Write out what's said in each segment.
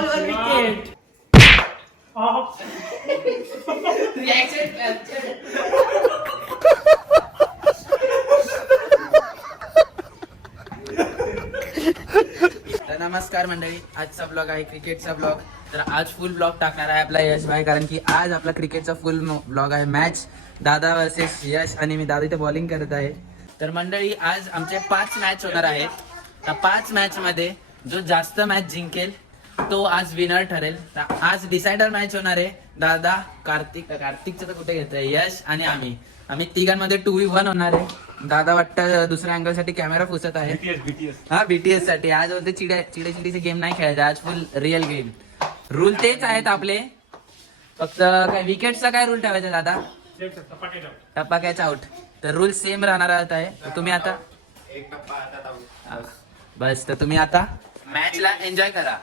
बॉलवर wicket. तर नमस्कार मंडळी, आजचा ब्लॉग आहे क्रिकेटचा ब्लॉग. तर आज फुल ब्लॉग टाकणार आहे आपला यश भाई, कारण की आज आपला क्रिकेटचा फुल ब्लॉग आहे. मॅच दादा वर्सेस यश आणि मी. दादा इथे बॉलिंग करत आहे. तर मंडळी आज आमचे 5 मॅच होणार आहेत. त्या 5 मॅच मध्ये जो जास्त मॅच जिंकेल तो आज विनर ठरेल. तर आज डिसायडर मॅच होणार आहे. दादा, कार्तिकचं तर कुठे घेतोय, यश आणि आम्ही तिघांमध्ये 2v1 होणार आहे. दादा वाटतं दुसऱ्या अँगल साठी कॅमेरा पुसत आहे. हा, बीटीएस साठी. आज होते चिडीचे गेम नाही खेळायचे, आज फुल रिअल गेम. रूल तेच आहेत आपले, फक्त काय विकेटचा काय रूल ठेवायचा दादा? टप्पा कॅच आउट. तर रूल सेम राहणार आहे. तुम्ही आता बस, तर तुम्ही आता मॅचला एन्जॉय करा.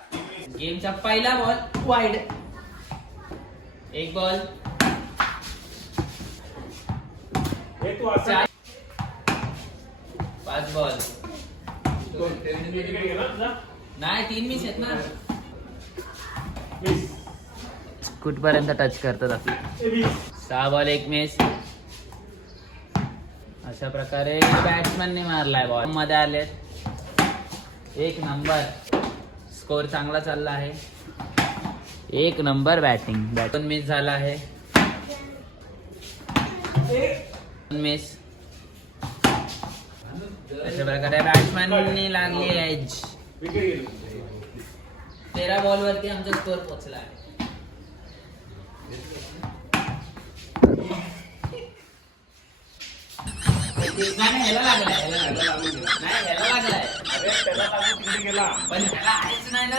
गेमचा पहिला बॉल वाईड, एक बॉल, 5 बॉल नाही, 3 मिस आहेत ना. कुठपर्यंत टच करतात आपली. 6 बॉल 1 मिस. अशा प्रकारे बॅट्समनने मारलाय बॉल, मध्ये आले. 1 नंबर. स्कोर चांगला चालला आहे. 1 नंबर बॅटिंग. बॅटून मिस झाला आहे. मिस. अशा प्रकारे बॅट्समॅननी लागली एज. 13 बॉल वरती आमचा स्कोर पोहोचला आहे. ह्याला लागलाय पण ह्याला आहेच नाही ना.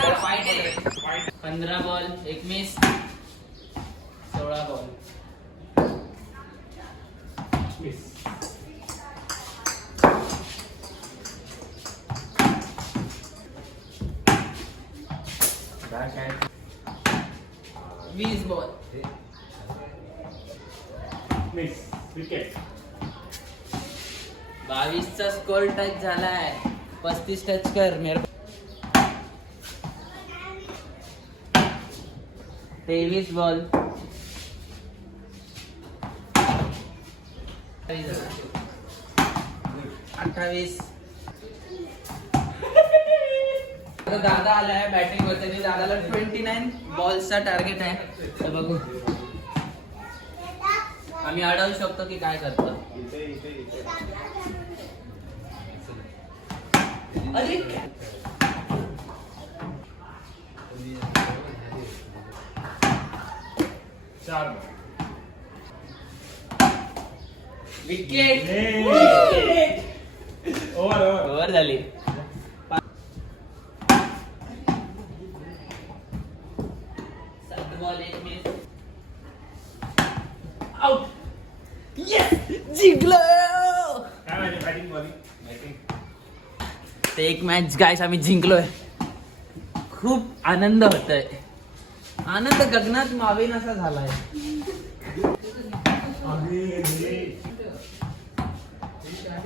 15 बॉल 1 मिस. 16 बॉल. काय 20 बॉल. मिस. विकेट. 22 चा स्कोर टच झालाय. 35 टच कर मेरे. 23 बॉल. 28. दादा आलाय बॅटिंग वरती. दादाला 29 बॉल्सचा टार्गेट आहे. तर बघू आम्ही अडवू शकतो की काय करतो. अरे 4 विकेट. ओव्हर झाली. 7 बॉल 1 मिस. आउट. येस, जिंकलो. ते एक मॅच गाइस आम्ही जिंकलोय. खूप आनंद होतोय. आनंद गगनात मावेन असा झालाय.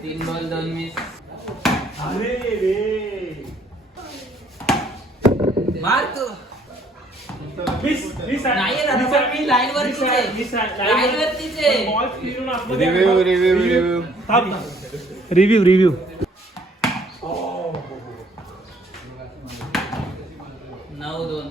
3 बॉल 2 मिस. मार तू. नाही ना, मी लाईन वरतीच आहे. रिव्ह्यू 9-2.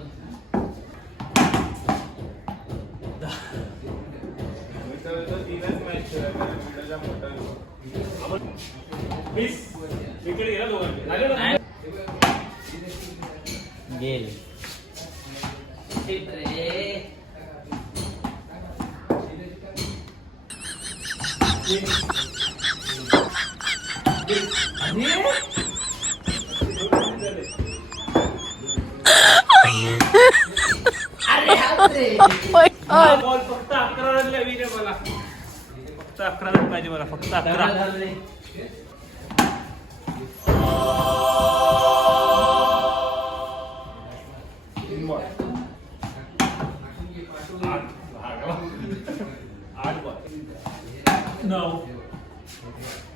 गेल. बॉल फक्त 11 रन हवी मला. फक्त 11 रन पाहिजे मला. फक्त 11.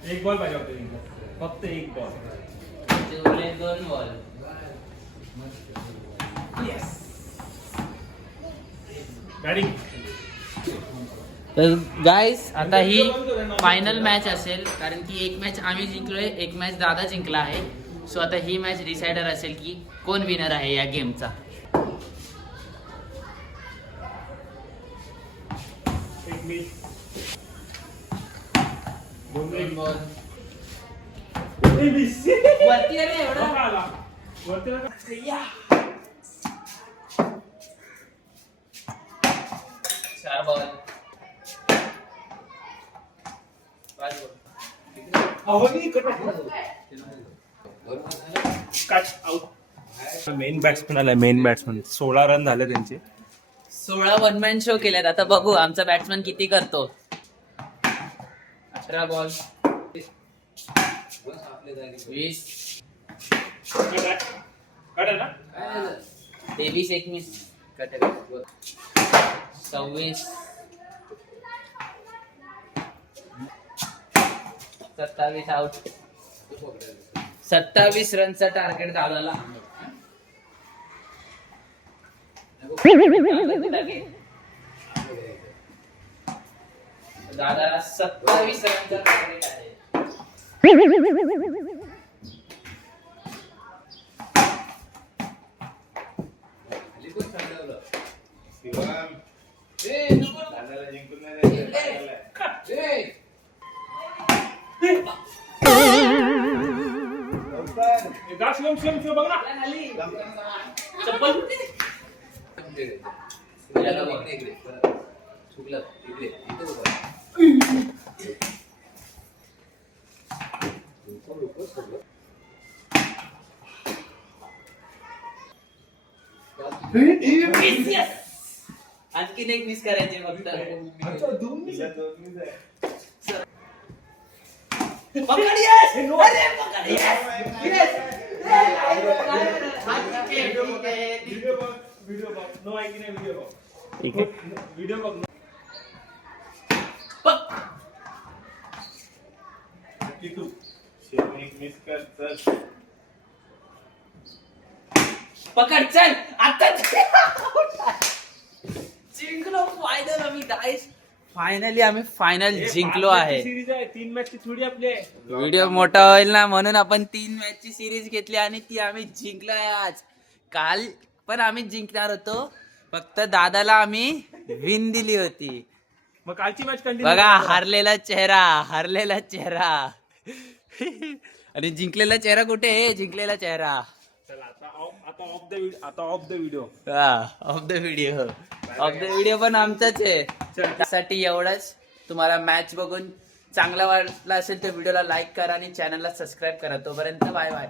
एक बॉल पाहिजे होते. फक्त एक बॉल. 2 बॉल. येस. तर गाईस आता ही फायनल मॅच असेल, कारण की एक मॅच आम्ही जिंकलोय, एक मॅच दादा जिंकला आहे. सो आता ही मॅच डिसाइडर असेल की कोण विनर आहे या गेमचा. वरती अरे एवढा चार बॉल मेन बॅट्समन आलाय, मेन बॅट्समन. 16 रन झाले त्यांचे. 16 वन मॅन शो केल्यात. आता बघू आमचा बॅट्समन किती करतो. 18 बॉल 20 23 21 26 27 आउट. 27 रनचा टार्गेट दादाला. दादाला 27 रनचा टार्गेट आहे. आणखीन एक मिस करायचे फक्त. पकड yes! अरे पकड yes! Yes! पकड चल आता जिंकलो. फायनल आम्ही गाईस, फायनली आम्ही फायनल जिंकलो आहे. सिरीज आहे 3 मॅचची थोडी आपली आहे. व्हिडिओ मोठा होईल ना, म्हणून आपण 3 मॅचची सिरीज घेतली आणि ती आम्ही जिंकलोय आज. काल पण आम्ही जिंकणार होतो, फक्त दादाला आम्ही विन दिली होती. मग कालची मॅच कंटिन्यू बघा हारलेला चेहरा, हारलेला चेहरा आणि जिंकलेला चेहरा कुठे आहे? जिंकलेला चेहरा चला आता of the video. Of the video पण आमचाच आहे. त्यासाठी एवढंच. तुम्हाला मॅच बघून चांगला वाटला असेल तर व्हिडिओला लाईक करा आणि चॅनलला सबस्क्राईब करा. तोपर्यंत बाय बाय.